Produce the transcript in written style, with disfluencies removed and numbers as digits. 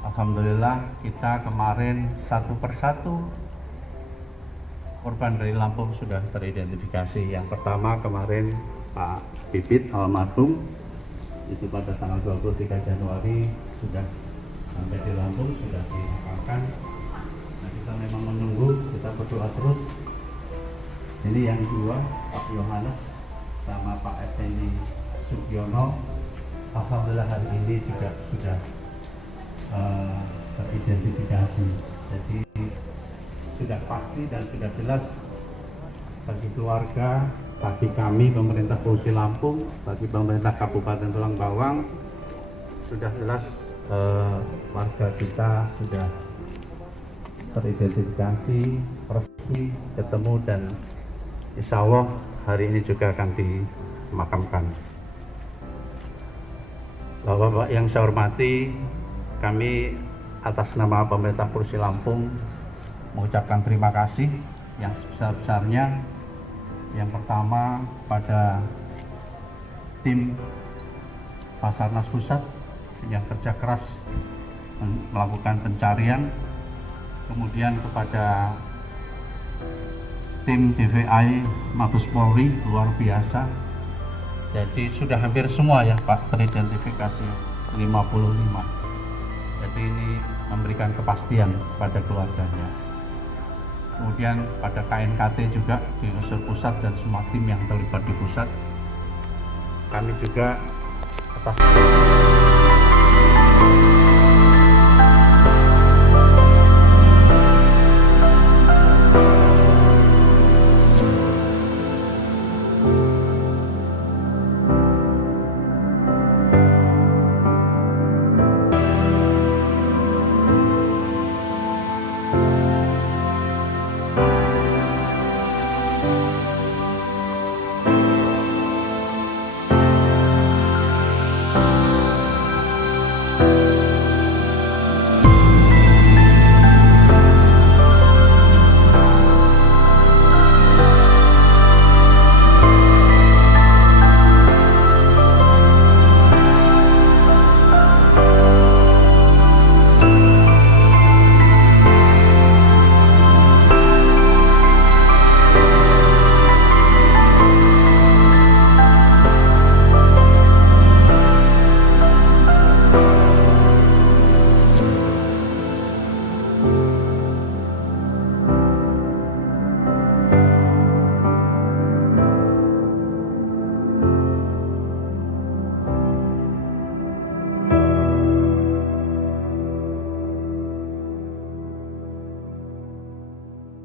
Alhamdulillah kita kemarin satu persatu korban dari Lampung sudah teridentifikasi. Yang pertama kemarin Pak Pipit almarhum, itu pada tanggal 23 Januari sudah sampai di Lampung, sudah dimakamkan. Nah, kita memang menunggu, kita berdoa terus. Ini yang kedua Pak Yohanes sama Pak Effendi Sugiono, alhamdulillah hari ini juga sudah teridentifikasi. Jadi sudah pasti dan sudah jelas bagi keluarga, bagi kami pemerintah Provinsi Lampung, bagi pemerintah Kabupaten Tulang Bawang, sudah jelas warga kita sudah teridentifikasi, resmi ketemu, dan insya Allah hari ini juga akan dimakamkan. Bapak-bapak yang saya hormati, kami atas nama pemerintah Provinsi Lampung mengucapkan terima kasih yang sebesar-besarnya. Yang pertama pada tim Basarnas Pusat yang kerja keras melakukan pencarian, kemudian kepada tim DVI Mabes Polri luar biasa. Jadi sudah hampir semua ya Pak teridentifikasi 55. Jadi ini memberikan kepastian kepada keluarganya. Kemudian pada KNKT juga di unsur pusat dan semua tim yang terlibat di pusat, kami juga atas